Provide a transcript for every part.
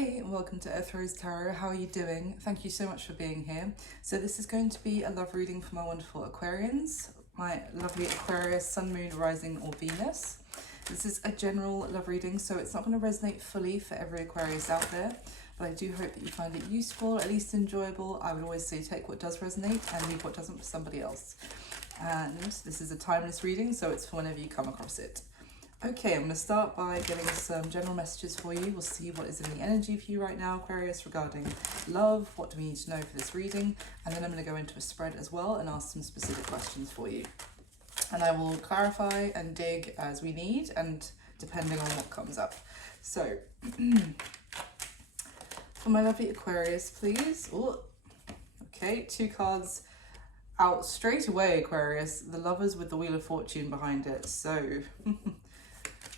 Hey, and welcome to Aquarius Tarot. How are you doing? Thank you so much for being here. So this is going to be a love reading for my wonderful Aquarians, my lovely Aquarius, Sun, Moon, Rising or Venus. This is a general love reading, so it's not going to resonate fully for every Aquarius out there, but I do hope that you find it useful, at least enjoyable. I would always say take what does resonate and leave what doesn't for somebody else. And this is a timeless reading, so it's for whenever you come across it. Okay, I'm going to start by getting some general messages for you. We'll see what is in the energy for you right now, Aquarius, regarding love. What do we need to know for this reading? And then I'm going to go into a spread as well and ask some specific questions for you. And I will clarify and dig as we need and depending on what comes up. So, for my lovely Aquarius, please. Ooh. Okay, 2 cards out straight away, Aquarius. The Lovers with the Wheel of Fortune behind it. So...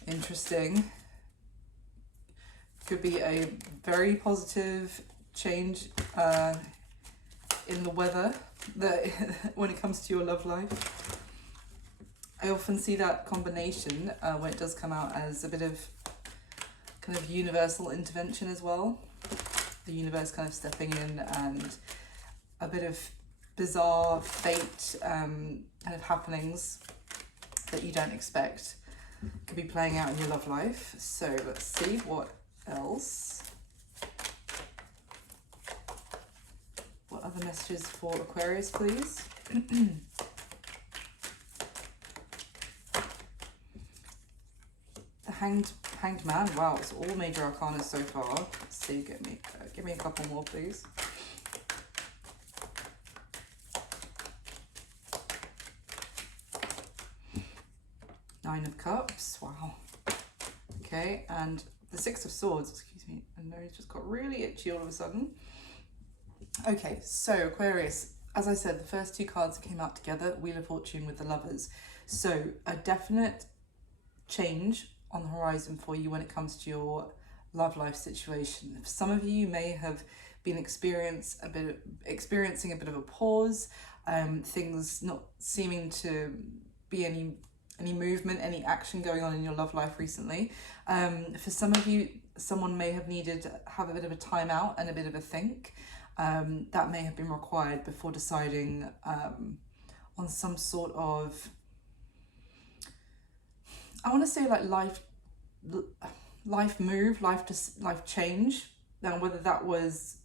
interesting. Could be a very positive change in the weather that when it comes to your love life. I often see that combination when it does come out as a bit of kind of universal intervention as well. The universe kind of stepping in and a bit of bizarre fate kind of happenings that you don't expect could be playing out in your love life. So let's see what else. What other messages for Aquarius, please? The Hanged Man. Wow, it's all major arcana so far. Let's see, give me a couple more, please. Nine of Cups, wow. Okay, and the Six of Swords, excuse me, my nose just got really itchy all of a sudden. Okay, so Aquarius, as I said, the first 2 cards came out together, Wheel of Fortune with the Lovers. So a definite change on the horizon for you when it comes to your love life situation. Some of you may have been experiencing a bit of a pause, things not seeming to be any movement, any action going on in your love life recently. For some of you, someone may have needed to have a bit of a time out and a bit of a think. That may have been required before deciding on some sort of, I want to say like life move, life change. Now, whether that was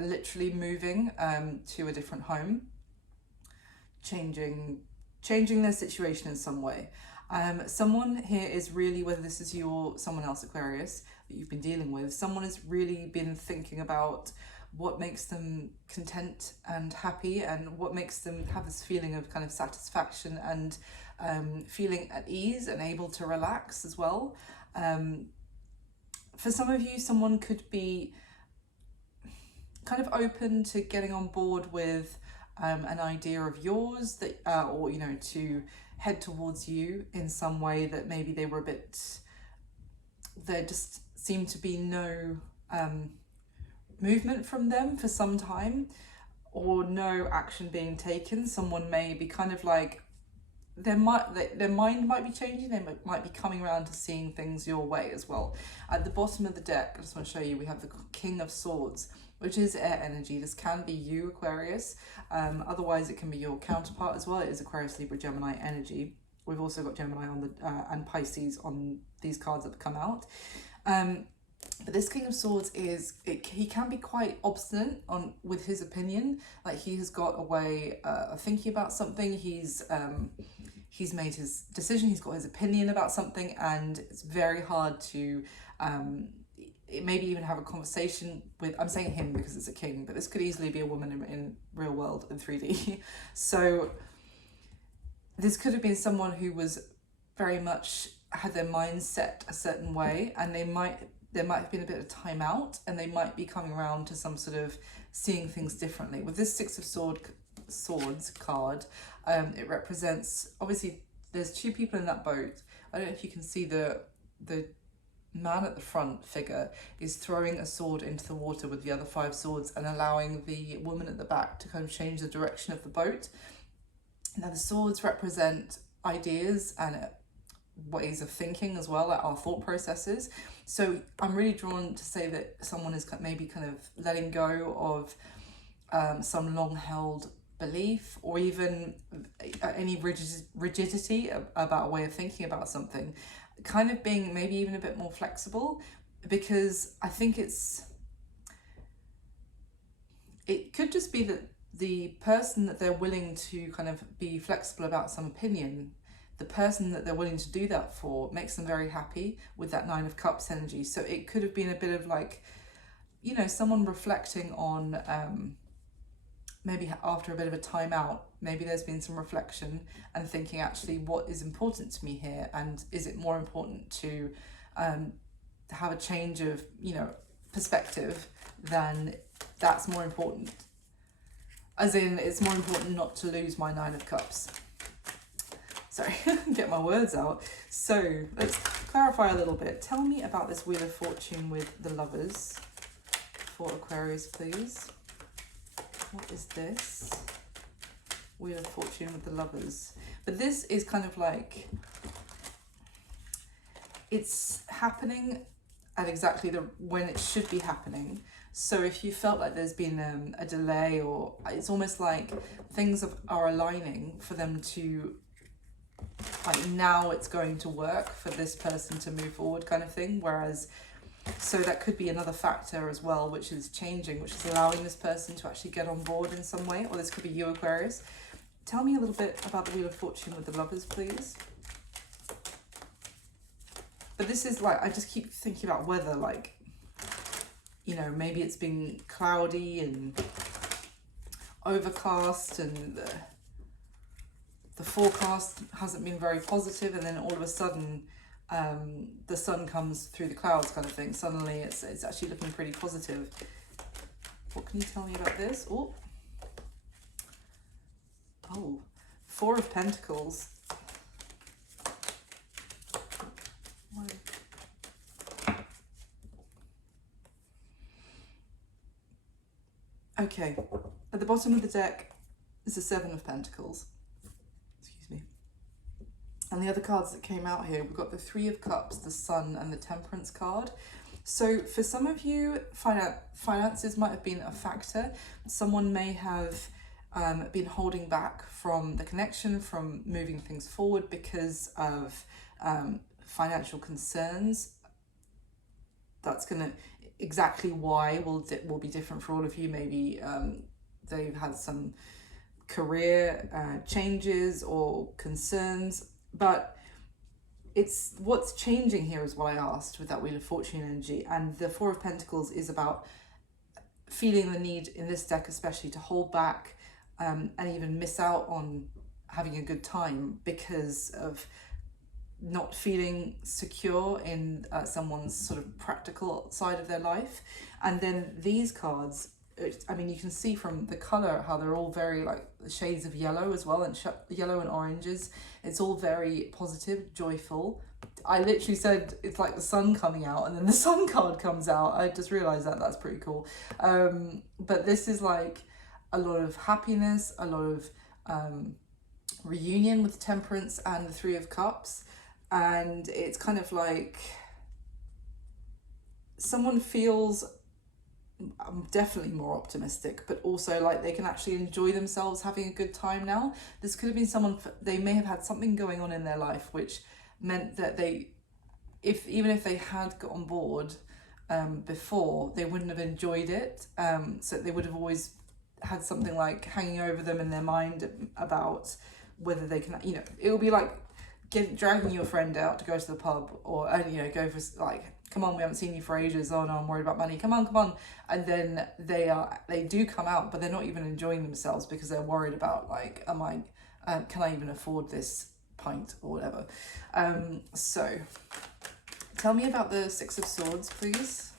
literally moving to a different home, changing their situation in some way. Someone here is really, whether this is you or someone else, Aquarius, that you've been dealing with, someone has really been thinking about what makes them content and happy and what makes them have this feeling of kind of satisfaction and feeling at ease and able to relax as well. For some of you, someone could be kind of open to getting on board with an idea of yours that, or, you know, to head towards you in some way that maybe they were a bit, there just seemed to be no movement from them for some time, or no action being taken. Someone may be kind of like, their mind might be changing, they might be coming around to seeing things your way as well. At the bottom of the deck, I just want to show you, we have the King of Swords, which is air energy. This can be you, Aquarius. Otherwise, it can be your counterpart as well. It is Aquarius, Libra, Gemini energy. We've also got Gemini on the and Pisces on these cards that have come out. But this King of Swords he can be quite obstinate with his opinion. Like, he has got a way of thinking about something. He's made his decision. He's got his opinion about something, and it's very hard to maybe even have a conversation with, I'm saying him because it's a king, but this could easily be a woman in real world in 3D. So this could have been someone who was very much had their mind set a certain way, and there might have been a bit of time out, and they might be coming around to some sort of seeing things differently. With this Six of Swords card, it represents, obviously there's 2 people in that boat. I don't know if you can see the man at the front figure is throwing a sword into the water with the other 5 swords and allowing the woman at the back to kind of change the direction of the boat. Now, the swords represent ideas and ways of thinking as well, like our thought processes. So I'm really drawn to say that someone is maybe kind of letting go of some long-held belief, or even any rigidity about a way of thinking about something, kind of being maybe even a bit more flexible, because I think it could just be that the person that they're willing to kind of be flexible about some opinion, the person that they're willing to do that for makes them very happy with that Nine of Cups energy. So it could have been a bit of like, you know, someone reflecting on maybe after a bit of a time out, maybe there's been some reflection and thinking, actually, what is important to me here, and is it more important to have a change of, you know, perspective, than that's more important, as in it's more important not to lose my Nine of Cups. Sorry, get my words out. So let's clarify a little bit. Tell me about this Wheel of Fortune with the Lovers for Aquarius, please. What is this? Wheel of Fortune with the Lovers. But this is kind of like, it's happening at exactly when it should be happening. So if you felt like there's been a delay, or it's almost like things are aligning for them to, like, now it's going to work for this person to move forward, kind of thing. Whereas, so that could be another factor as well, which is changing, which is allowing this person to actually get on board in some way. Or this could be you, Aquarius. Tell me a little bit about the Wheel of Fortune with the Lovers, please. But this is like, I just keep thinking about weather, like, you know, maybe it's been cloudy and overcast, and the forecast hasn't been very positive, and then all of a sudden the sun comes through the clouds, kind of thing. Suddenly it's actually looking pretty positive. What can you tell me about this? Oh, Four of Pentacles. Okay, at the bottom of the deck is the Seven of Pentacles. Excuse me. And the other cards that came out here, we've got the Three of Cups, the Sun, and the Temperance card. So for some of you, finances might have been a factor. Someone may have been holding back from the connection, from moving things forward because of financial concerns. That's going to, exactly why will be different for all of you. Maybe they've had some career changes or concerns, but it's what's changing here is what I asked with that Wheel of Fortune energy. And the Four of Pentacles is about feeling the need in this deck especially to hold back and even miss out on having a good time because of not feeling secure in someone's sort of practical side of their life. And then these cards, I mean, you can see from the color how they're all very like shades of yellow as well, and yellow and oranges. It's all very positive, joyful. I literally said it's like the sun coming out, and then the sun card comes out. I just realized that that's pretty cool. But this is like a lot of happiness, a lot of reunion with Temperance and the Three of Cups. And it's kind of like someone feels definitely more optimistic, but also like they can actually enjoy themselves having a good time now. This could have been someone, they may have had something going on in their life which meant that even if they had got on board before, they wouldn't have enjoyed it. So they would have always had something like hanging over them in their mind about whether they can, you know, it will be like dragging your friend out to go to the pub, or you know, go for like, come on, we haven't seen you for ages, oh no, I'm worried about money, come on, and then they do come out, but they're not even enjoying themselves because they're worried about like, can I even afford this pint or whatever. So tell me about the Six of Swords, please.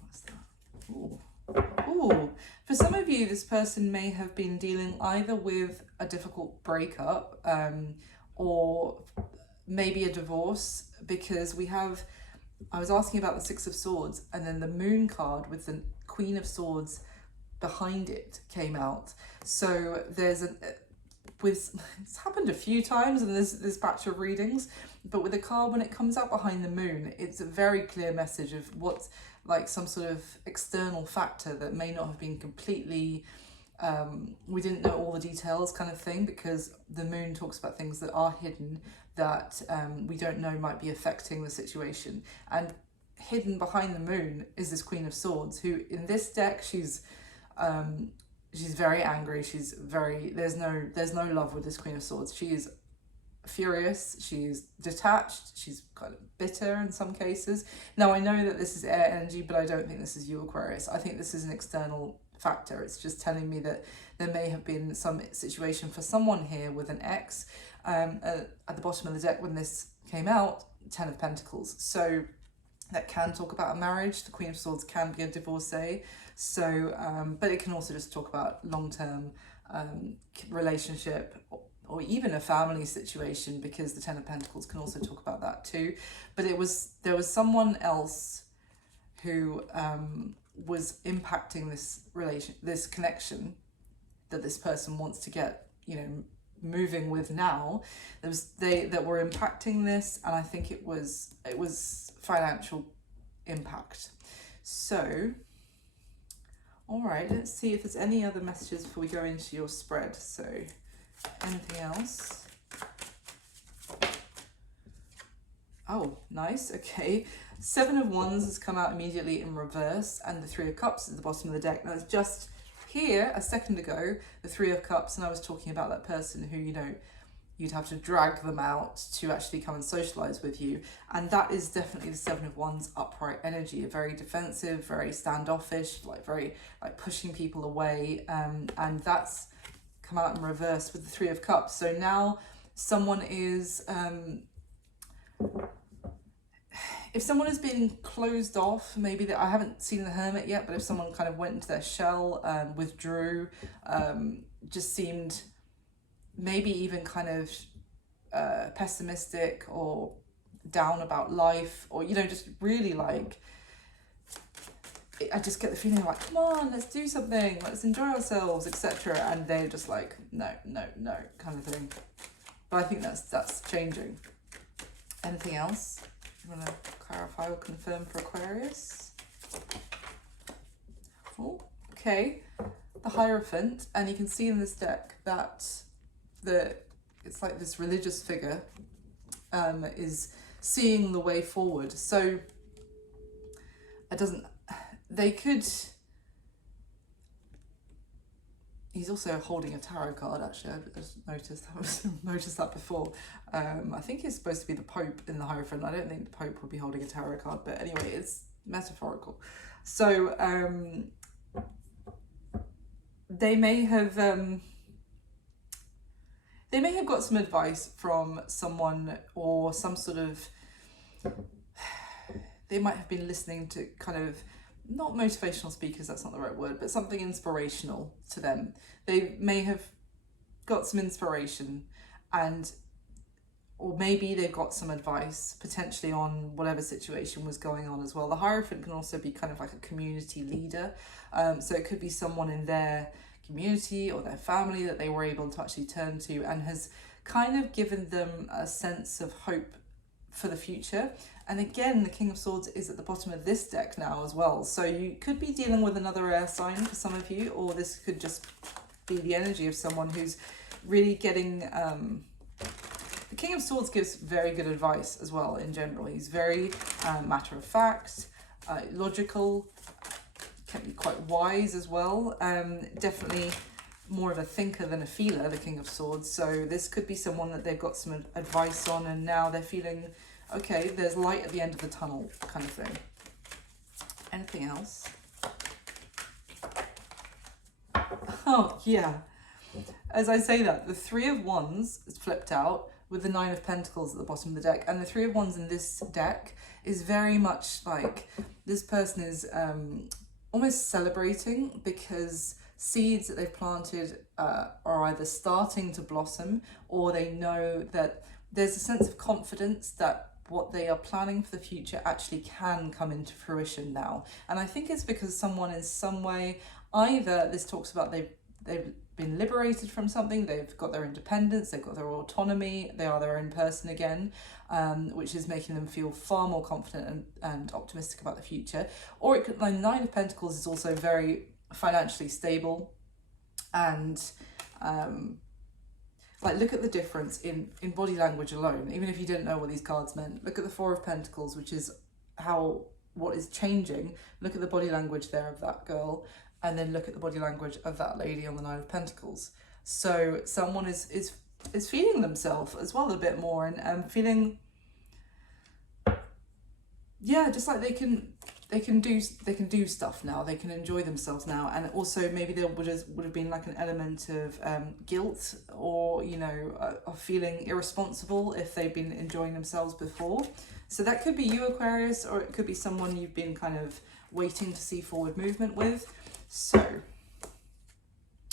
What's that? Ooh. For some of you, this person may have been dealing either with a difficult breakup, or maybe a divorce, because I was asking about the Six of Swords, and then the Moon card with the Queen of Swords behind it came out. So there's it's happened a few times in this batch of readings, but with the card, when it comes out behind the moon, it's a very clear message of what's like some sort of external factor that may not have been completely, we didn't know all the details kind of thing, because the moon talks about things that are hidden, that we don't know might be affecting the situation. And hidden behind the moon is this Queen of Swords, who in this deck, she's very angry. She's very, there's no love with this Queen of Swords. She is furious, she's detached, she's kind of bitter in some cases. Now, I know that this is air energy, but I don't think this is you, Aquarius. I think this is an external factor. It's just telling me that there may have been some situation for someone here with an ex. At the bottom of the deck when this came out, 10 of Pentacles. So that can talk about a marriage. The Queen of Swords can be a divorcee. So, but it can also just talk about long-term relationship, or even a family situation, because the 10 of Pentacles can also talk about that too. But there was someone else who was impacting this connection that this person wants to get, moving with now. That were impacting this, and I think it was financial impact. So, all right, let's see if there's any other messages before we go into your spread. So, anything else? Oh, nice. Okay. 7 of Wands has come out immediately in reverse, and the 3 of Cups at the bottom of the deck. Now, it's just here a second ago, the 3 of Cups, and I was talking about that person who, you'd have to drag them out to actually come and socialize with you. And that is definitely the 7 of Wands upright energy, very defensive, very standoffish, very pushing people away. And that's come out in reverse with the 3 of Cups. So now someone is, if someone has been closed off, maybe that, I haven't seen the Hermit yet, but if someone kind of went into their shell, withdrew, just seemed maybe even kind of pessimistic or down about life, or just really I just get the feeling like, come on, let's do something, let's enjoy ourselves, etc. And they're just like, no kind of thing. But I think that's changing. Anything else you want to clarify or confirm for Aquarius? Oh, okay. The Hierophant, and you can see in this deck that it's like this religious figure is seeing the way forward. So he's also holding a tarot card, actually. I just noticed that before. I think it's supposed to be the Pope in the Hierophant. I don't think the Pope would be holding a tarot card, but anyway, it's metaphorical. So they may have got some advice from someone, or some sort of, they might have been listening to kind of, not motivational speakers, that's not the right word, but something inspirational to them. They may have got some inspiration, or maybe they've got some advice potentially on whatever situation was going on as well. The Hierophant can also be kind of like a community leader. So it could be someone in their community or their family that they were able to actually turn to, and has kind of given them a sense of hope for the future. And again, the King of Swords is at the bottom of this deck now as well. So you could be dealing with another air sign for some of you, or this could just be the energy of someone who's really getting... The King of Swords gives very good advice as well in general. He's very matter of fact, logical, can be quite wise as well. Definitely more of a thinker than a feeler, the King of Swords. So this could be someone that they've got some advice on, and now they're feeling, okay, there's light at the end of the tunnel kind of thing. Anything else? Oh, yeah. As I say that, the 3 of Wands is flipped out with the 9 of Pentacles at the bottom of the deck. And the 3 of Wands in this deck is very much like, this person is almost celebrating, because seeds that they've planted are either starting to blossom, or they know that there's a sense of confidence that what they are planning for the future actually can come into fruition now. And I think it's because someone in some way, either this talks about they've been liberated from something, they've got their independence, they've got their autonomy, they are their own person again, which is making them feel far more confident and optimistic about the future. Or it could, like, Nine of Pentacles is also very financially stable, and like, look at the difference in body language alone. Even if you didn't know what these cards meant, look at the Four of Pentacles, which is what is changing. Look at the body language there of that girl, and then look at the body language of that lady on the Nine of Pentacles. So someone is feeling themselves as well a bit more, and feeling, yeah, just like they can do stuff now. They can enjoy themselves now. And also maybe there would have been like an element of guilt, or, you know, of feeling irresponsible if they've been enjoying themselves before. So that could be you, Aquarius, or it could be someone you've been kind of waiting to see forward movement with. So,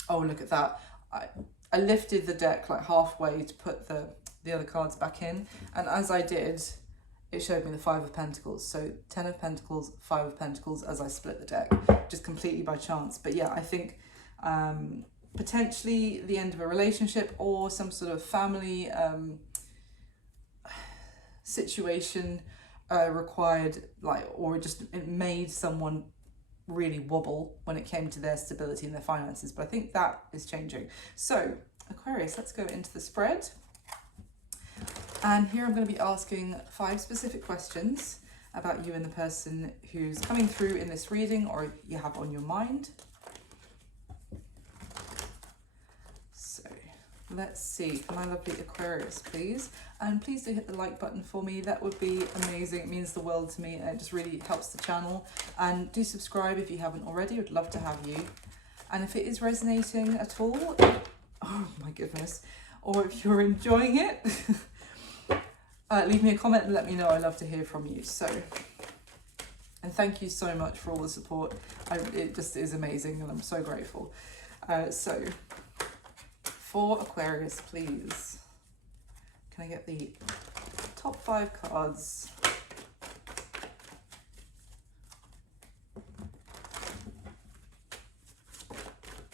oh, look at that. I lifted the deck like halfway to put the other cards back in. And as I did, it showed me the Five of Pentacles. So 10 of Pentacles, 5 of Pentacles as I split the deck, just completely by chance. But yeah, I think potentially the end of a relationship, or some sort of family situation required, like, or it made someone really wobble when it came to their stability and their finances. But I think that is changing. So Aquarius, let's go into the spread. And here I'm going to be asking 5 specific questions about you and the person who's coming through in this reading, or you have on your mind. So let's see, my lovely Aquarius, please. And please do hit the like button for me. That would be amazing. It means the world to me, and it just really helps the channel. And do subscribe if you haven't already. I'd love to have you. And if it is resonating at all, oh my goodness, or if you're enjoying it, leave me a comment and let me know. I love to hear from you. So, and thank you so much for all the support. It just is amazing, and I'm so grateful. So, for Aquarius, please, can I get the top 5 cards?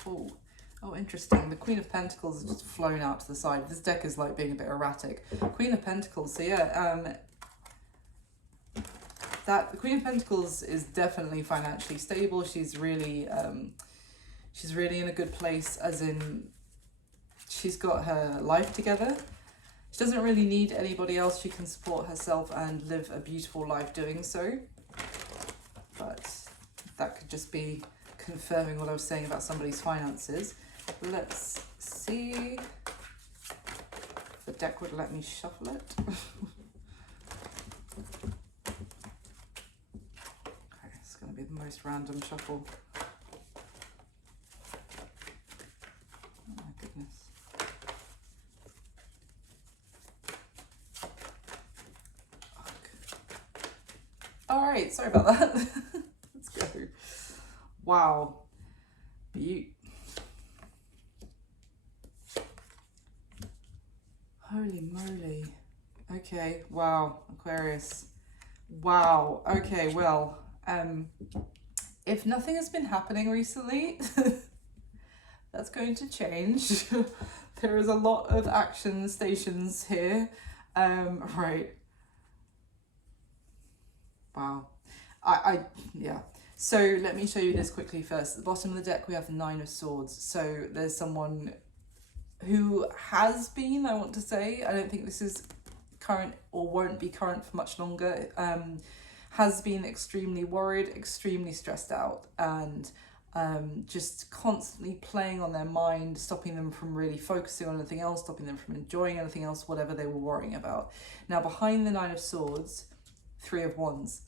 Oh, interesting. The Queen of Pentacles has just flown out to the side. This deck is like being a bit erratic. Queen of Pentacles. So yeah, the Queen of Pentacles is definitely financially stable. She's really in a good place, as in she's got her life together. She doesn't really need anybody else. She can support herself and live a beautiful life doing so. But that could just be confirming what I was saying about somebody's finances. Let's see if the deck would let me shuffle it. Okay, it's going to be the most random shuffle. Oh my goodness. All right, sorry about that. Let's go. Wow. Holy moly. Okay, wow, Aquarius. Wow, okay, well, if nothing has been happening recently, that's going to change. There is a lot of action stations here. Right. Wow. Yeah. So let me show you this quickly first. At the bottom of the deck, we have the Nine of Swords. So there's someone who has been, I want to say, I don't think this is current or won't be current for much longer, has been extremely worried, extremely stressed out, and just constantly playing on their mind, stopping them from really focusing on anything else, stopping them from enjoying anything else, whatever they were worrying about. Now, behind the Nine of Swords, Three of Wands,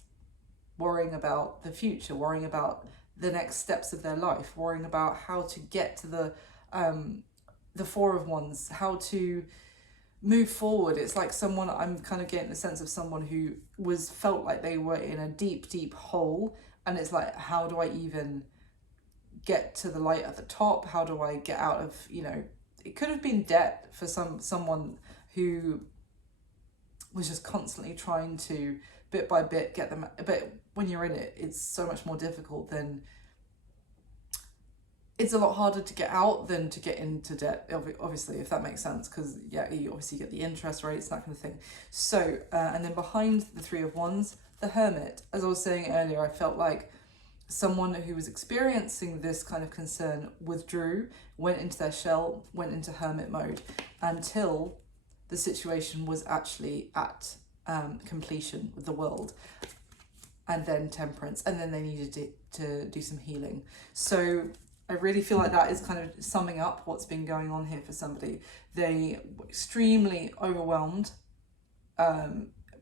worrying about the future, worrying about the next steps of their life, worrying about how to get to the Four of Wands, how to move forward. It's like someone, I'm kind of getting the sense of someone who felt like they were in a deep hole, and it's like, how do I even get to the light at the top? How do I get out of, you know, it could have been debt for someone who was just constantly trying to bit by bit get them, but when you're in it, it's so much more difficult than it's a lot harder to get out than to get into debt, obviously, if that makes sense, because yeah, you obviously get the interest rates, that kind of thing. So, and then behind the Three of Wands, the Hermit. As I was saying earlier, I felt like someone who was experiencing this kind of concern withdrew, went into their shell, went into hermit mode until the situation was actually at completion with the world, and then temperance, and then they needed to do some healing. So I really feel like that is kind of summing up what's been going on here for somebody. They were extremely overwhelmed,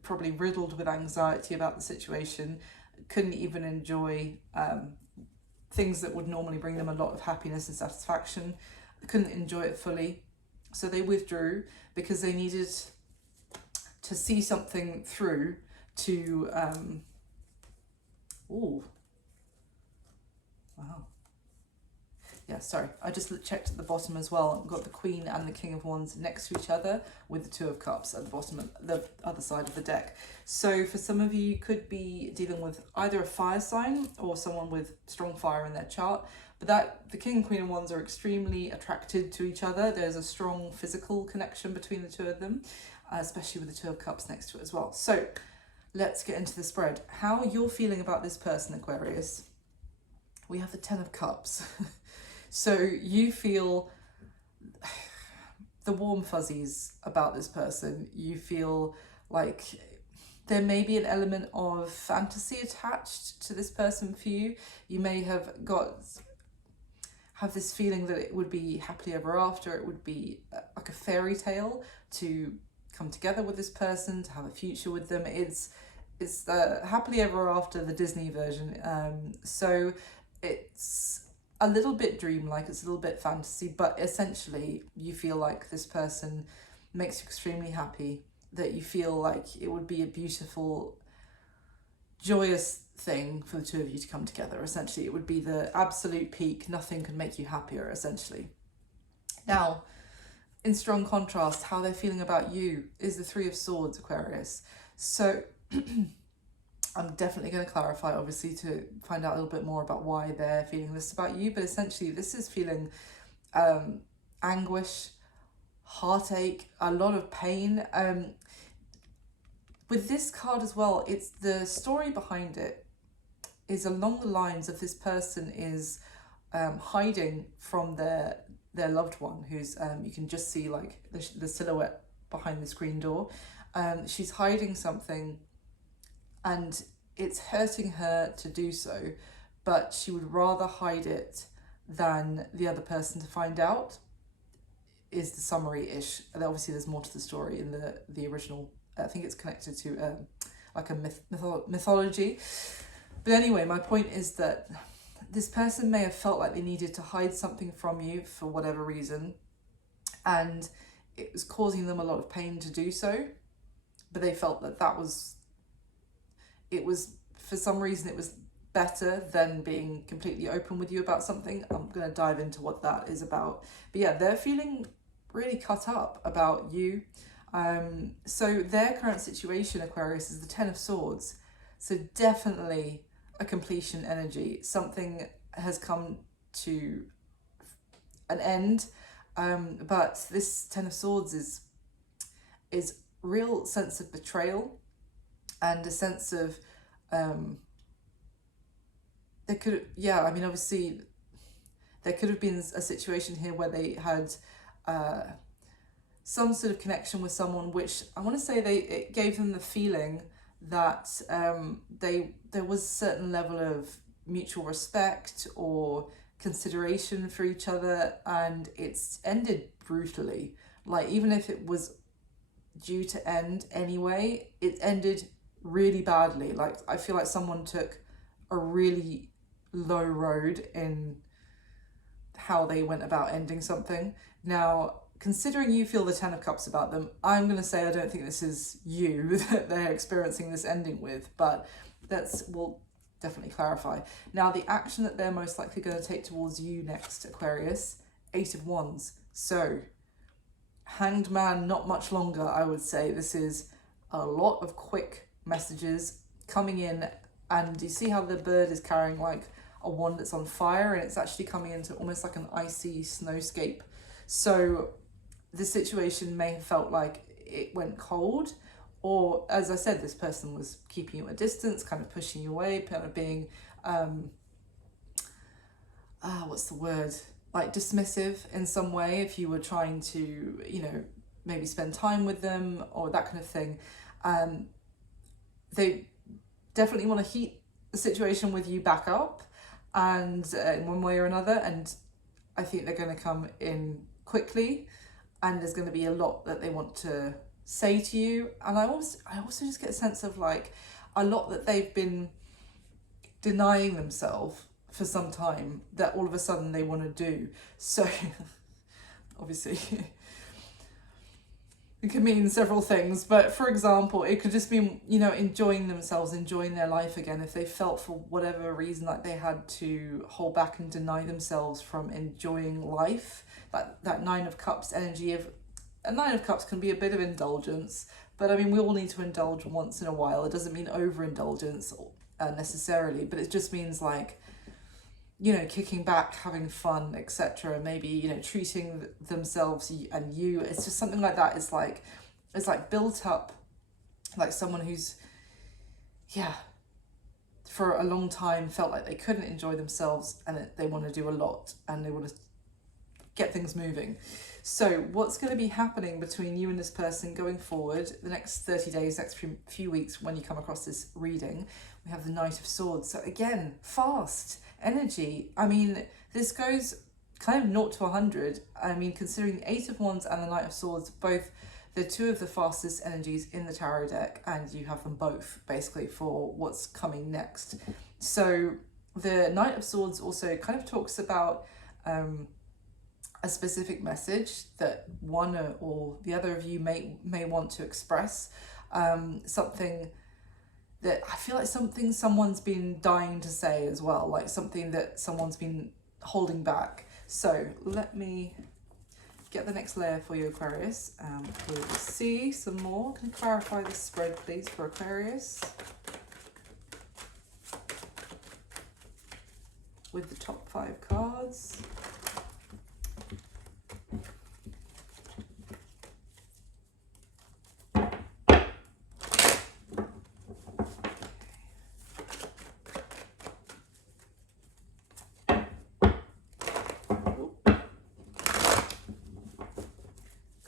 probably riddled with anxiety about the situation, couldn't even enjoy things that would normally bring them a lot of happiness and satisfaction, couldn't enjoy it fully. So they withdrew because they needed to see something through to, ooh, wow. Yeah, sorry, I just checked at the bottom as well. We've got the Queen and the King of Wands next to each other with the Two of Cups at the bottom of the other side of the deck. So for some of you, you could be dealing with either a fire sign or someone with strong fire in their chart. But that the King and Queen of Wands are extremely attracted to each other. There's a strong physical connection between the two of them, especially with the Two of Cups next to it as well. So let's get into the spread. How you're feeling about this person, Aquarius. We have the Ten of Cups. So you feel the warm fuzzies about this person. You feel like there may be an element of fantasy attached to this person for you. You may have this feeling that it would be happily ever after. It would be like a fairy tale to come together with this person, to have a future with them. It's the happily ever after, the Disney version. So it's a little bit dreamlike, it's a little bit fantasy, but essentially you feel like this person makes you extremely happy, that you feel like it would be a beautiful, joyous thing for the two of you to come together. Essentially, it would be the absolute peak. Nothing could make you happier, essentially. Now, in strong contrast, how they're feeling about you is the Three of Swords, Aquarius. So I'm definitely going to clarify, obviously, to find out a little bit more about why they're feeling this about you. But essentially, this is feeling anguish, heartache, a lot of pain. With this card as well, it's the story behind it is along the lines of this person is hiding from their loved one, who's you can just see like the silhouette behind the screen door. She's hiding something, and it's hurting her to do so, but she would rather hide it than the other person to find out, is the summary-ish. Obviously, there's more to the story in the original. I think it's connected to like a mythology. But anyway, my point is that this person may have felt like they needed to hide something from you for whatever reason, and it was causing them a lot of pain to do so, but they felt that it was, for some reason, it was better than being completely open with you about something. I'm going to dive into what that is about. But yeah, they're feeling really cut up about you. So their current situation, Aquarius, is the Ten of Swords. So definitely a completion energy. Something has come to an end. But this Ten of Swords is real sense of betrayal, and a sense of obviously there could have been a situation here where they had some sort of connection with someone, which I want to say it gave them the feeling that there was a certain level of mutual respect or consideration for each other, and it's ended brutally. Like, even if it was due to end anyway, it ended really badly. Like, I feel like someone took a really low road in how they went about ending something. Now, considering you feel the Ten of Cups about them, I'm going to say I don't think this is you that they're experiencing this ending with, but we'll definitely clarify. Now, the action that they're most likely going to take towards you next, Aquarius, Eight of Wands. So, Hanged Man, not much longer, I would say. This is a lot of quick messages coming in, and you see how the bird is carrying like a wand that's on fire, and it's actually coming into almost like an icy snowscape. So the situation may have felt like it went cold, or as I said, this person was keeping you at a distance, kind of pushing you away, kind of being, what's the word? Like dismissive in some way if you were trying to, you know, maybe spend time with them or that kind of thing. They definitely want to heat the situation with you back up, and in one way or another, and I think they're going to come in quickly, and there's going to be a lot that they want to say to you. And I also just get a sense of like a lot that they've been denying themselves for some time that all of a sudden they want to do. So obviously it could mean several things, but for example, it could just mean, you know, enjoying themselves, enjoying their life again. If they felt for whatever reason like they had to hold back and deny themselves from enjoying life, that Nine of Cups energy of a Nine of Cups can be a bit of indulgence, but I mean, we all need to indulge once in a while. It doesn't mean overindulgence necessarily, but it just means like, you know, kicking back, having fun, etc. Maybe, you know, treating themselves and you. It's just something like that. It's like built up, like someone who's, yeah, for a long time felt like they couldn't enjoy themselves, and they want to do a lot and they want to get things moving. So what's going to be happening between you and this person going forward the next 30 days, next few weeks when you come across this reading? We have the Knight of Swords. So again, fast energy. I mean, this goes kind of 0 to 100. I mean, considering the Eight of Wands and the Knight of Swords, both they're two of the fastest energies in the tarot deck, and you have them both basically for what's coming next. So the Knight of Swords also kind of talks about a specific message that one or the other of you may want to express, something that I feel like someone's been dying to say as well, like something that someone's been holding back. So let me get the next layer for you, Aquarius. We'll see some more. Can you clarify the spread, please, for Aquarius? With the top 5 cards.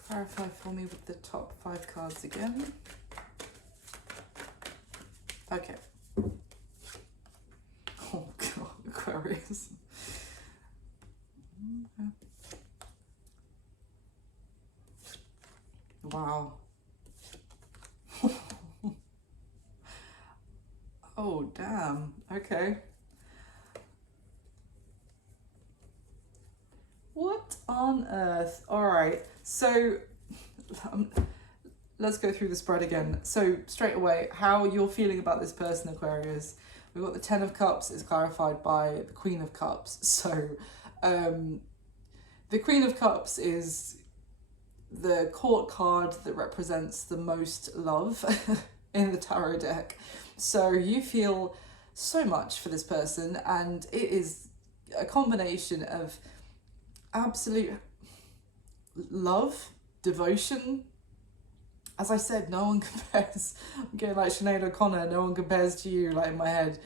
Clarify for me with the top 5 cards again. Okay. Oh God, Aquarius. Wow. Oh damn. Okay. What on earth? All right. So let's go through the spread again. So straight away, how you're feeling about this person, Aquarius. We've got the Ten of Cups is clarified by the Queen of Cups. So the Queen of Cups is the court card that represents the most love in the tarot deck. So you feel so much for this person, and it is a combination of absolute love, devotion. As I said, no one compares. I'm getting like Sinead O'Connor, no one compares to you, like in my head.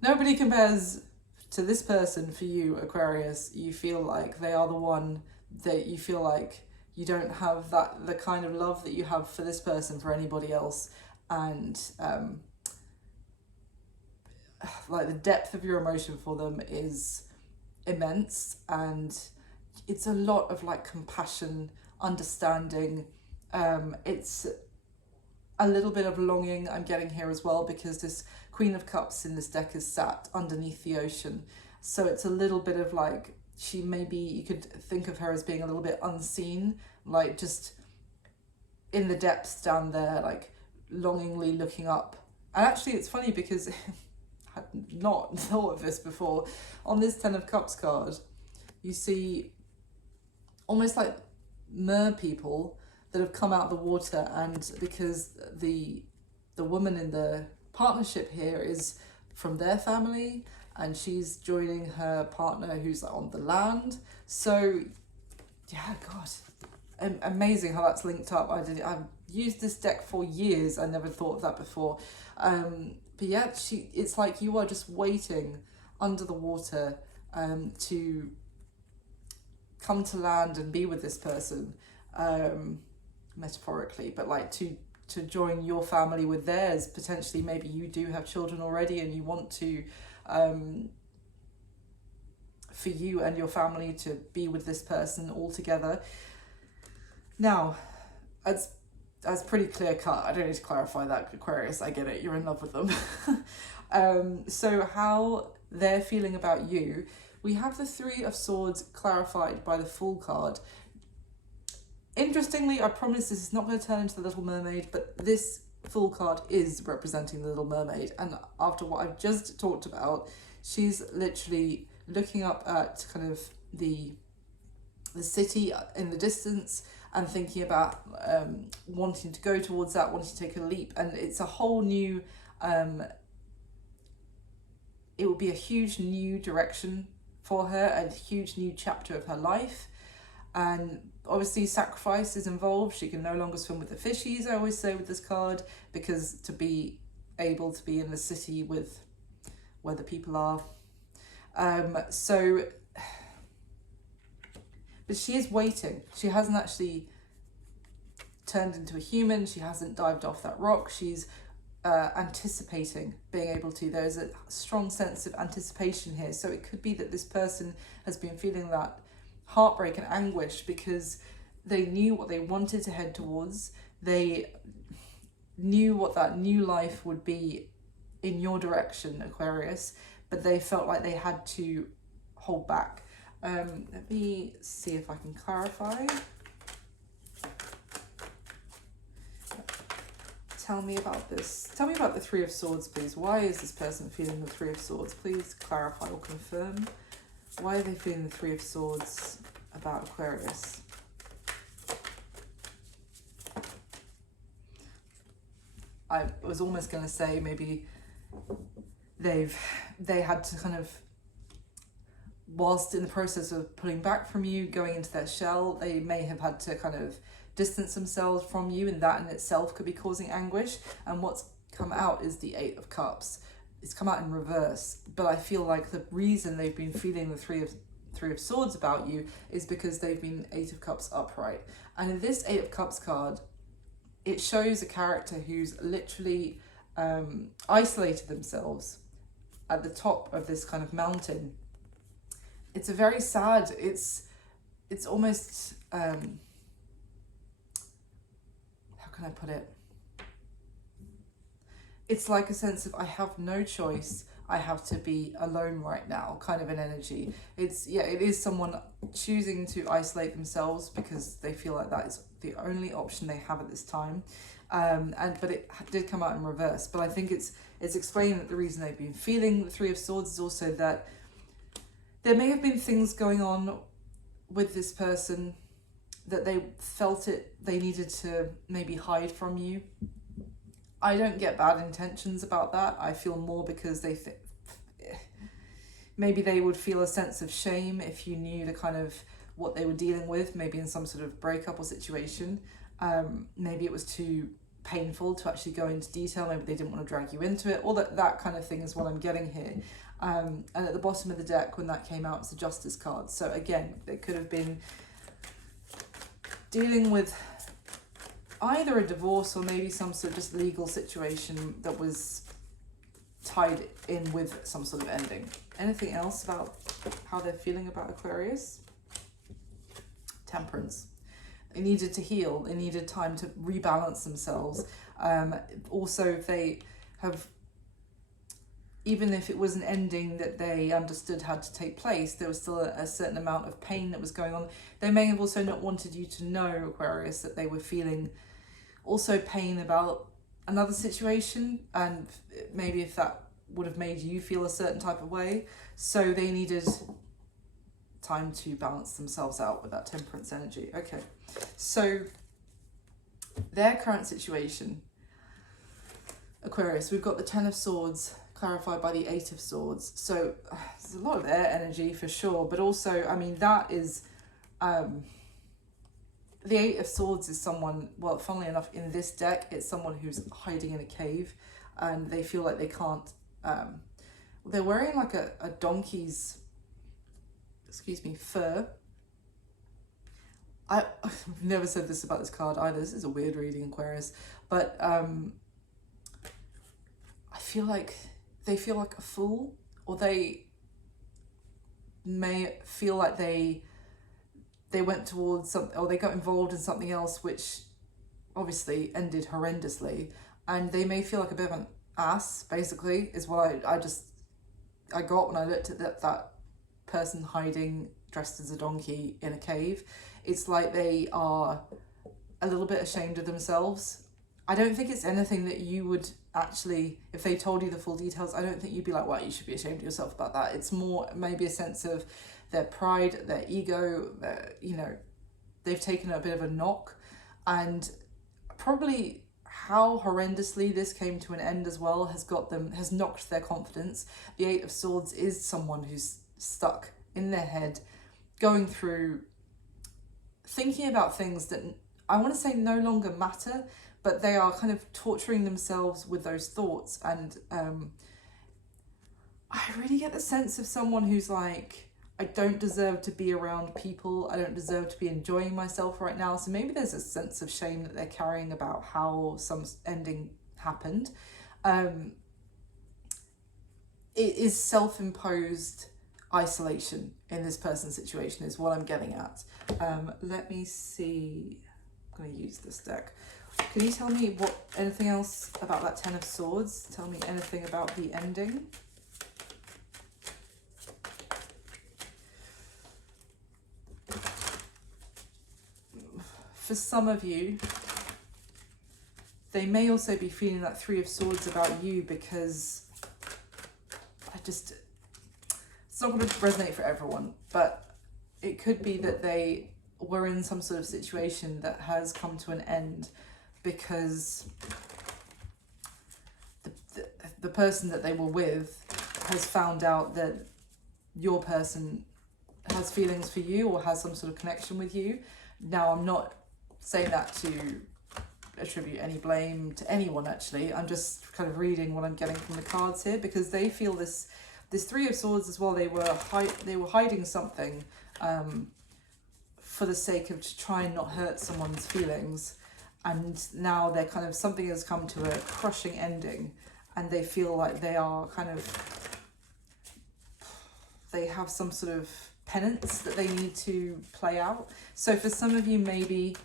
Nobody compares to this person for you, Aquarius. You feel like they are the one, that you feel like you don't have the kind of love that you have for this person for anybody else. And like the depth of your emotion for them is immense, and it's a lot of like compassion, understanding. It's a little bit of longing I'm getting here as well, because this Queen of Cups in this deck is sat underneath the ocean. So it's a little bit of like, she maybe, you could think of her as being a little bit unseen, like just in the depths down there, like longingly looking up. And actually it's funny because I had not thought of this before. On this Ten of Cups card, you see almost like mer people that have come out of the water, and because the woman in the partnership here is from their family, and she's joining her partner who's like on the land. So yeah, God, amazing how that's linked up. I've used this deck for years. I never thought of that before. But yeah, it's like you are just waiting under the water to come to land and be with this person, metaphorically, but like to join your family with theirs. Potentially, maybe you do have children already and you want to, for you and your family to be with this person all together. Now, as pretty clear cut, I don't need to clarify that, Aquarius, I get it, you're in love with them. So how they're feeling about you, we have the Three of Swords clarified by the Fool card. Interestingly, I promise this is not going to turn into the Little Mermaid, but this Fool card is representing the Little Mermaid, and after what I've just talked about, she's literally looking up at kind of the city in the distance and thinking about wanting to go towards that, wanting to take a leap, and it's a whole new, it will be a huge new direction for her, a huge new chapter of her life. And obviously sacrifice is involved. She can no longer swim with the fishies, I always say with this card, because to be able to be in the city with where the people are. But she is waiting. She hasn't actually turned into a human. She hasn't dived off that rock. She's anticipating being able to. There's a strong sense of anticipation here. So it could be that this person has been feeling that heartbreak and anguish because they knew what they wanted to head towards. They knew what that new life would be in your direction, Aquarius, but they felt like they had to hold back. Let me see if I can clarify. Tell me about this. Tell me about the Three of Swords, please. Why is this person feeling the Three of Swords? Please clarify or confirm. Why are they feeling the Three of Swords about Aquarius? I was almost going to say maybe they had to kind of, whilst in the process of pulling back from you, going into their shell, they may have had to kind of distance themselves from you, and that in itself could be causing anguish. And what's come out is the Eight of Cups. It's come out in reverse, but I feel like the reason they've been feeling the Three of Swords about you is because they've been Eight of Cups upright. And in this Eight of Cups card, it shows a character who's literally isolated themselves at the top of this kind of mountain. It's a very sad, it's almost, how can I put it? It's like a sense of, I have no choice, I have to be alone right now, kind of an energy. It is someone choosing to isolate themselves because they feel like that is the only option they have at this time. But it did come out in reverse. But I think it's explaining that the reason they've been feeling the Three of Swords is also that there may have been things going on with this person that they felt they needed to maybe hide from you. I don't get bad intentions about that. I feel more because maybe they would feel a sense of shame if you knew the kind of what they were dealing with, maybe in some sort of breakup or situation. Maybe it was too painful to actually go into detail. Maybe they didn't want to drag you into it. All that kind of thing is what I'm getting here. And at the bottom of the deck, when that came out, it's the Justice card. So again, it could have been dealing with either a divorce or maybe some sort of just legal situation that was tied in with some sort of ending. Anything else about how they're feeling about Aquarius? Temperance. They needed to heal. They needed time to rebalance themselves. Also, if they have, even if it was an ending that they understood had to take place, there was still a certain amount of pain that was going on. They may have also not wanted you to know, Aquarius, that they were feeling also pain about another situation, and maybe if that would have made you feel a certain type of way. So they needed time to balance themselves out with that Temperance energy. Okay, so their current situation, Aquarius, we've got the Ten of Swords clarified by the Eight of Swords. So there's a lot of air energy for sure, but also, I mean, that is, the Eight of Swords is someone, well, funnily enough, in this deck, it's someone who's hiding in a cave and they feel like they can't, they're wearing like a donkey's, excuse me, fur. I've never said this about this card either. This is a weird reading, Aquarius, but I feel like they feel like a fool, or they may feel like they went towards something, or they got involved in something else which obviously ended horrendously, and they may feel like a bit of an ass, basically, is what I got when I looked at that person hiding dressed as a donkey in a cave. It's like they are a little bit ashamed of themselves. I don't think it's anything that you would actually, if they told you the full details, I don't think you'd be like, well, you should be ashamed of yourself about that. It's more maybe a sense of their pride, their ego, you know, they've taken a bit of a knock, and probably how horrendously this came to an end as well has knocked their confidence. The Eight of Swords is someone who's stuck in their head, going through, thinking about things that I want to say no longer matter, but they are kind of torturing themselves with those thoughts. And I really get the sense of someone who's like, I don't deserve to be around people. I don't deserve to be enjoying myself right now. So maybe there's a sense of shame that they're carrying about how some ending happened. It is self-imposed isolation in this person's situation is what I'm getting at. Let me see. I'm going to use this deck. Can you tell me anything else about that Ten of Swords? Tell me anything about the ending. For some of you, they may also be feeling that Three of Swords about you, because it's not going to resonate for everyone, but it could be that they were in some sort of situation that has come to an end because the person that they were with has found out that your person has feelings for you or has some sort of connection with you. Now, I'm not saying that to attribute any blame to anyone, actually. I'm just kind of reading what I'm getting from the cards here, because they feel this Three of Swords as well. They were hiding something for the sake of to try and not hurt someone's feelings, and now they're kind of, something has come to a crushing ending, and they feel like they are kind of, they have some sort of penance that they need to play out. So for some of you, maybe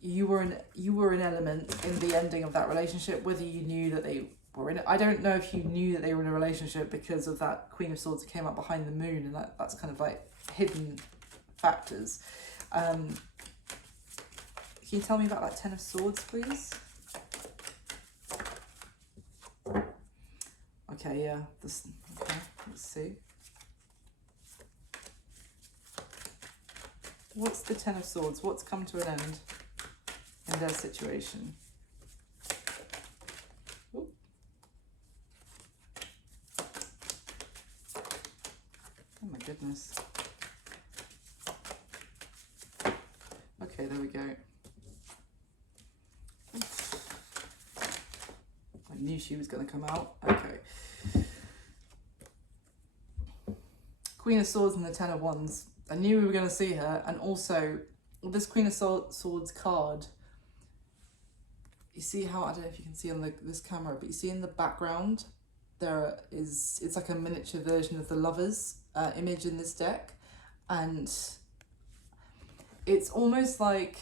you were an element in the ending of that relationship, whether you knew that they were in it. I don't know if you knew that they were in a relationship because of that Queen of Swords that came up behind the moon, and that's kind of like hidden factors. Can you tell me about that Ten of Swords, please? Okay, yeah. Okay, let's see. What's the Ten of Swords? What's come to an end in their situation? Ooh. Oh my goodness. Okay, there we go. I knew she was going to come out. Okay. Queen of Swords and the Ten of Wands. I knew we were going to see her. And also, this Queen of Swords card, you see how, I don't know if you can see on this camera, but you see in the background, it's like a miniature version of the Lovers image in this deck. And it's almost like,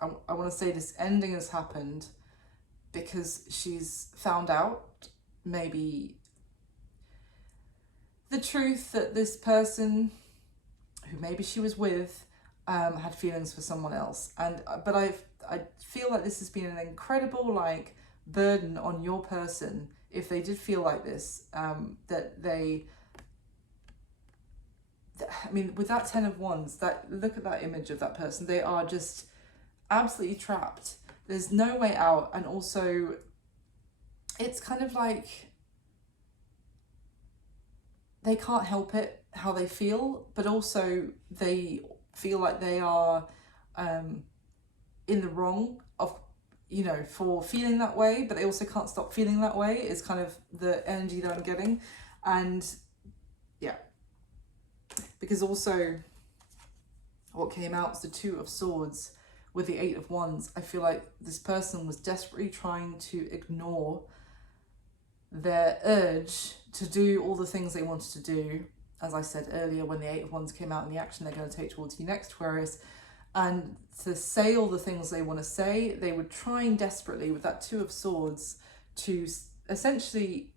I want to say this ending has happened because she's found out maybe the truth that this person who maybe she was with had feelings for someone else. But I feel like this has been an incredible like burden on your person if they did feel like this, that they, I mean, with that Ten of Wands, look at that image of that person. They are just absolutely trapped. There's no way out. And also, it's kind of like they can't help it how they feel, but also they feel like they are in the wrong of, you know, for feeling that way, but they also can't stop feeling that way, is kind of the energy that I'm getting. And yeah, because also what came out was the Two of Swords with the Eight of Wands. I feel like this person was desperately trying to ignore their urge to do all the things they wanted to do, as I said earlier, when the Eight of Wands came out, and the action they're going to take towards you next, Aquarius. And to say all the things they want to say, they were trying desperately with that Two of Swords to essentially,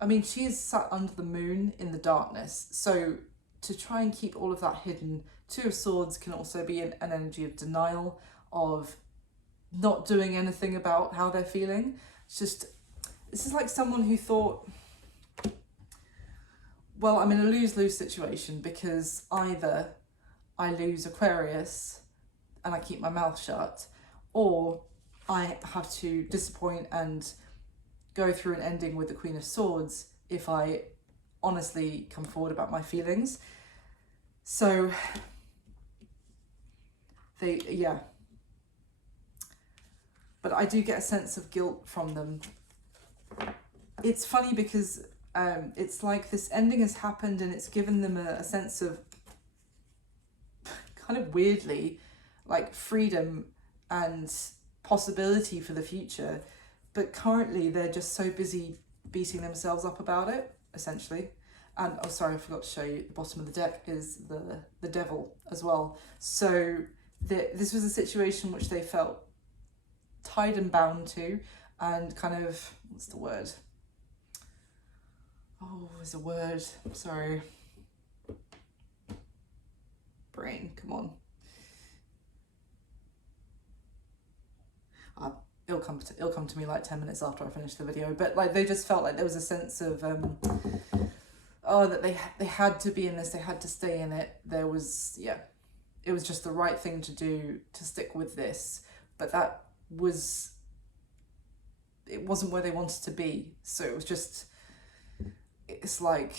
I mean, she is sat under the moon in the darkness, so to try and keep all of that hidden. Two of Swords can also be an energy of denial, of not doing anything about how they're feeling. It's just, this is like someone who thought, well, I'm in a lose-lose situation, because either I lose Aquarius and I keep my mouth shut, or I have to disappoint and go through an ending with the Queen of Swords if I honestly come forward about my feelings. So yeah. But I do get a sense of guilt from them. It's funny because it's like this ending has happened and it's given them a sense of, kind of weirdly, like freedom and possibility for the future. But currently they're just so busy beating themselves up about it, essentially. And oh, sorry, I forgot to show you, the bottom of the deck is the devil as well. So this was a situation which they felt tied and bound to, and kind of, what's the word? Oh, there's a word, sorry. Brain, come on. It'll come to me like 10 minutes after I finish the video, but like they just felt like there was a sense of oh, that they had to be in this, they had to stay in it. There was, yeah, it was just the right thing to do, to stick with this, but it wasn't where they wanted to be. So it was just, it's like,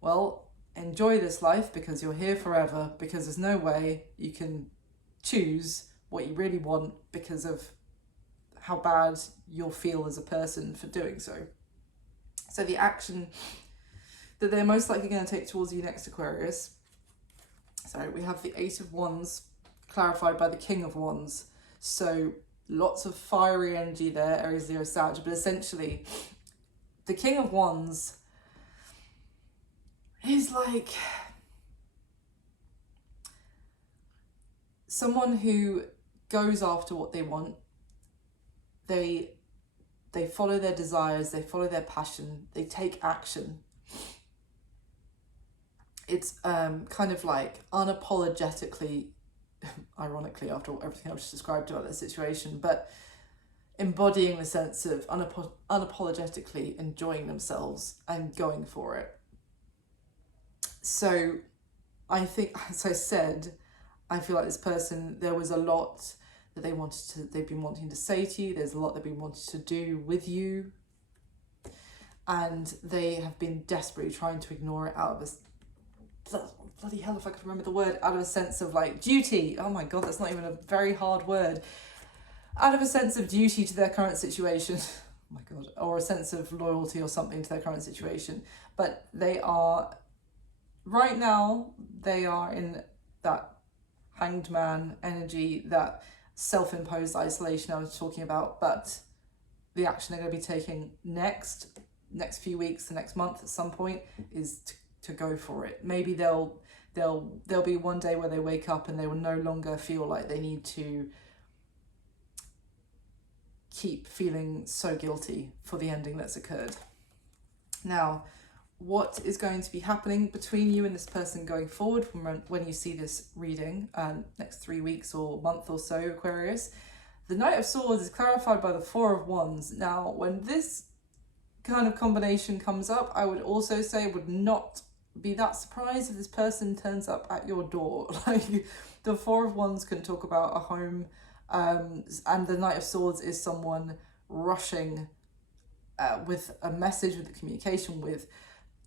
well, enjoy this life because you're here forever, because there's no way you can choose what you really want because of how bad you'll feel as a person for doing so. So the action that they're most likely going to take towards you next, Aquarius. So we have the Eight of Wands clarified by the King of Wands. So lots of fiery energy there, Aries, Leo, Sag, but essentially the King of Wands is like someone who goes after what they want. They follow their desires, they follow their passion, they take action. It's kind of like unapologetically, ironically after everything I've just described about their situation, but embodying the sense of unapologetically enjoying themselves and going for it. So I think, as I said, I feel like this person, there was a lot that they've been wanting to say to you. There's a lot they've been wanting to do with you. And they have been desperately trying to ignore it out of this, bloody hell, if I could remember the word, out of a sense of like duty. Oh my God, that's not even a very hard word. Out of a sense of duty to their current situation. Oh my God. Or a sense of loyalty or something to their current situation. But they are, right now, they are in that hanged man energy, that self-imposed isolation I was talking about. But the action they're going to be taking next few weeks, the next month at some point, is to go for it. Maybe there'll be one day where they wake up and they will no longer feel like they need to keep feeling so guilty for the ending that's occurred. Now, what is going to be happening between you and this person going forward from when you see this reading, next 3 weeks or month or so, Aquarius? The Knight of Swords is clarified by the Four of Wands. Now, when this kind of combination comes up, I would also say would not be that surprised if this person turns up at your door. Like, the Four of Wands can talk about a home, and the Knight of Swords is someone rushing with a message, with the communication, with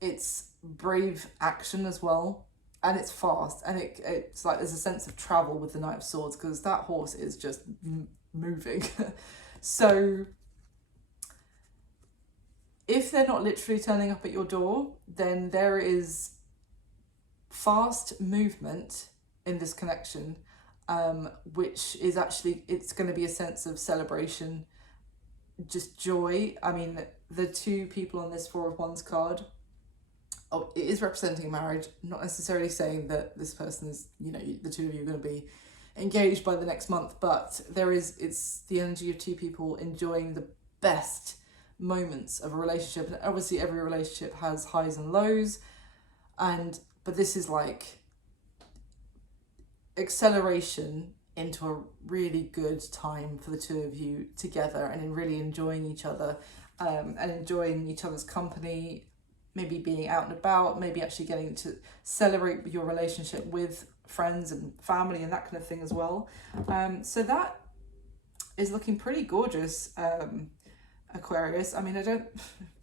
it's brave action as well, and it's fast, and it's like there's a sense of travel with the Knight of Swords, because that horse is just moving. So if they're not literally turning up at your door, then there is fast movement in this connection, which is actually, it's going to be a sense of celebration, just joy. I mean, the two people on this Four of Wands card, it is representing a marriage, not necessarily saying that this person is, you know, the two of you are going to be engaged by the next month, but it's the energy of two people enjoying the best moments of a relationship. And obviously every relationship has highs and lows, but this is like acceleration into a really good time for the two of you together, and in really enjoying each other, and enjoying each other's company, maybe being out and about, maybe actually getting to celebrate your relationship with friends and family and that kind of thing as well. So that is looking pretty gorgeous, Aquarius. I mean, I don't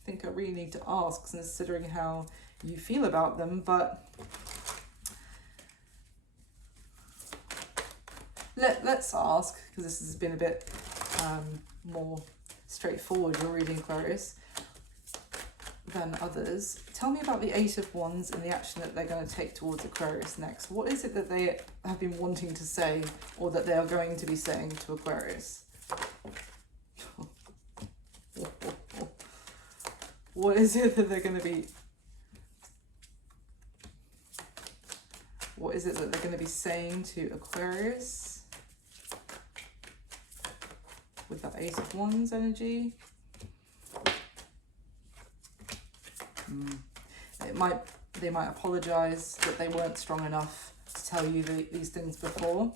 think I really need to ask, considering how you feel about them, but let's ask, because this has been a bit more straightforward, your reading, Aquarius, than others. Tell me about the Eight of Wands and the action that they're going to take towards Aquarius next. What is it that they have been wanting to say, or that they are going to be saying to Aquarius? What is it that they're going to be... What is it that they're going to be saying to Aquarius with that Ace of Wands energy? They might apologize that they weren't strong enough to tell you these things before.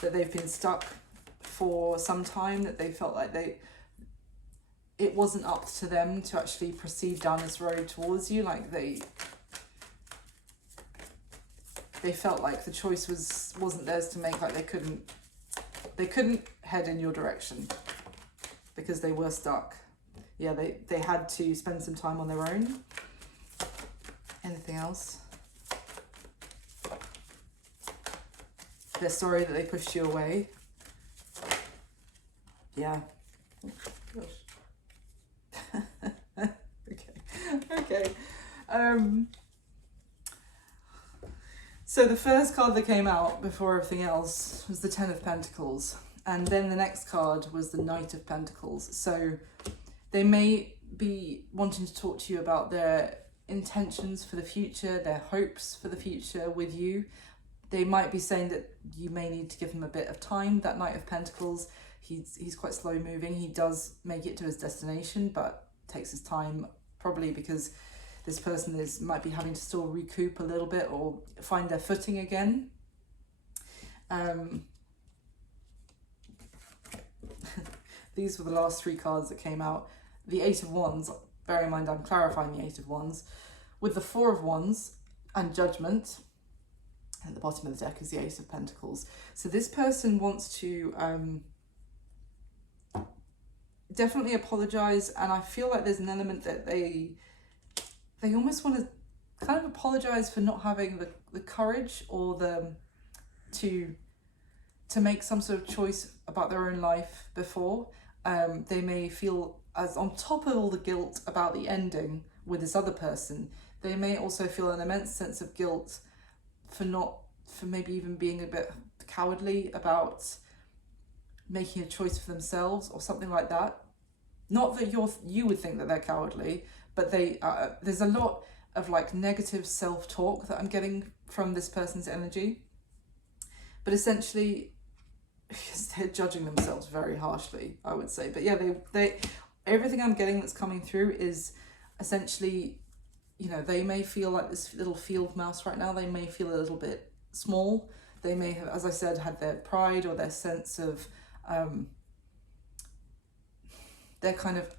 That they've been stuck for some time, that they felt like it wasn't up to them to actually proceed down this road towards you. Like they felt like the choice wasn't theirs to make. Like they couldn't head in your direction because they were stuck. Yeah, they had to spend some time on their own. Anything else? They're sorry that they pushed you away. Yeah. Oh, gosh. Okay. So the first card that came out before everything else was the Ten of Pentacles. And then the next card was the Knight of Pentacles. So they may be wanting to talk to you about their intentions for the future, their hopes for the future with you. They might be saying that you may need to give him a bit of time. That Knight of Pentacles, he's quite slow moving. He does make it to his destination, but takes his time, probably because this person might be having to still recoup a little bit or find their footing again. These were the last three cards that came out. The Eight of Wands, bear in mind I'm clarifying the Eight of Wands, with the Four of Wands and Judgment. At the bottom of the deck is the Ace of Pentacles. So this person wants to definitely apologize, and I feel like there's an element that they almost want to kind of apologize for not having the courage or to make some sort of choice about their own life before. They may feel, as on top of all the guilt about the ending with this other person, they may also feel an immense sense of guilt for maybe even being a bit cowardly about making a choice for themselves or something like that. Not that you would think that they're cowardly, but there's a lot of like negative self-talk that I'm getting from this person's energy. But essentially, they're judging themselves very harshly, I would say. But yeah, they everything I'm getting that's coming through is essentially, you know, they may feel like this little field mouse right now. They may feel a little bit small. They may have, as I said, had their pride or their sense of their kind of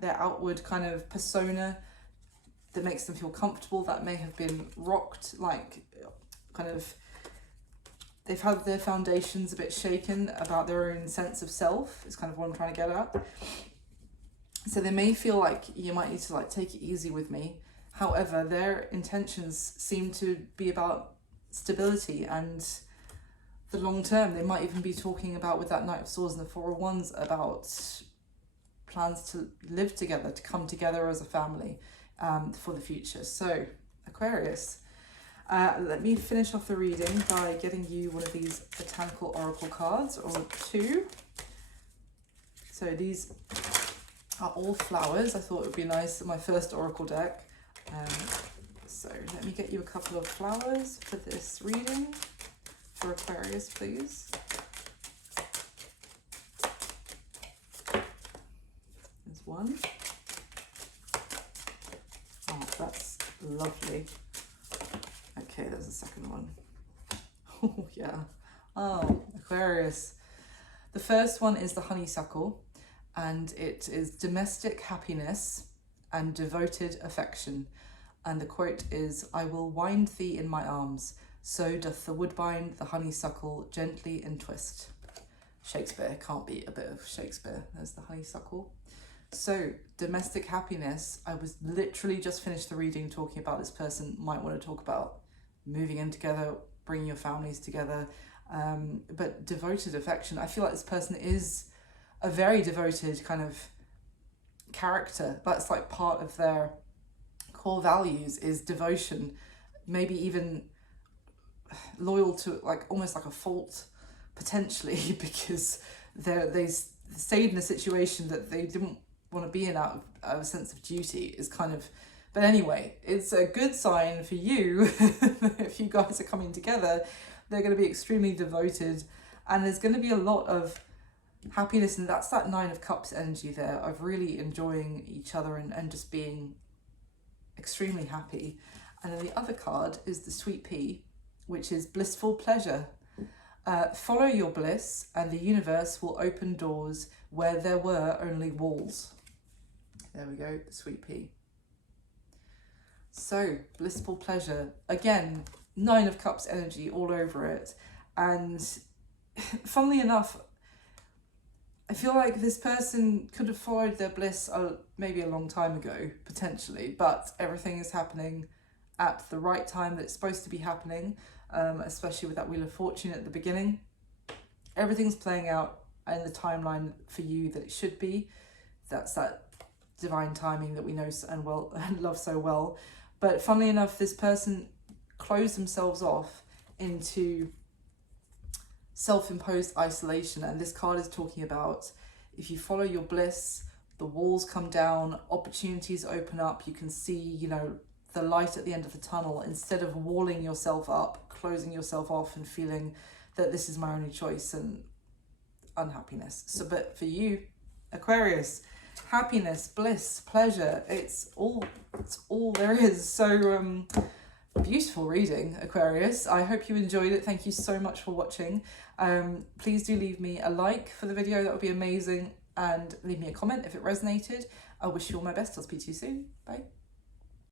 their outward kind of persona that makes them feel comfortable, that may have been rocked, like kind of they've had their foundations a bit shaken about their own sense of self, is kind of what I'm trying to get at. So they may feel like you might need to like take it easy with me. However, their intentions seem to be about stability and the long term. They might even be talking about, with that Knight of Swords and the Four of Wands, about plans to live together, to come together as a family for the future. So Aquarius, let me finish off the reading by getting you one of these botanical oracle cards, or two. So these are all flowers. I thought it would be nice in my first oracle deck. So let me get you a couple of flowers for this reading for Aquarius, please. There's one. Oh, that's lovely. Okay, there's a second one. Oh, yeah. Oh, Aquarius. The first one is the honeysuckle, and it is domestic happiness and devoted affection. And the quote is, "I will wind thee in my arms, so doth the woodbine the honeysuckle gently entwist." Shakespeare, can't beat a bit of Shakespeare. There's the honeysuckle. So domestic happiness, I was literally just finished the reading talking about this person might want to talk about moving in together, bringing your families together. But devoted affection, I feel like this person is a very devoted kind of character. That's like part of their core values, is devotion, maybe even loyal to like almost like a fault potentially, because they stayed in a situation that they didn't want to be in out of a sense of duty, is kind of. But anyway, it's a good sign for you. If you guys are coming together, they're going to be extremely devoted, and there's going to be a lot of happiness, and that's that Nine of Cups energy there, of really enjoying each other and just being extremely happy. And then the other card is the Sweet Pea, which is blissful pleasure. Follow your bliss and the universe will open doors where there were only walls. There we go, the Sweet Pea. So blissful pleasure, again, Nine of Cups energy all over it. And funnily enough, I feel like this person could have followed their bliss maybe a long time ago, potentially, but everything is happening at the right time that it's supposed to be happening, especially with that Wheel of Fortune at the beginning. Everything's playing out in the timeline for you that it should be. That's that divine timing that we know and love so well. But funnily enough, this person closed themselves off into self-imposed isolation, and this card is talking about, if you follow your bliss, the walls come down, opportunities open up, you can see, you know, the light at the end of the tunnel, instead of walling yourself up, closing yourself off and feeling that this is my only choice, and unhappiness. So but for you, Aquarius, happiness, bliss, pleasure, it's all there is. So beautiful reading, Aquarius. I hope you enjoyed it. Thank you so much for watching. Please do leave me a like for the video, that would be amazing, and leave me a comment if it resonated. I wish you all my best. I'll speak to you soon. Bye.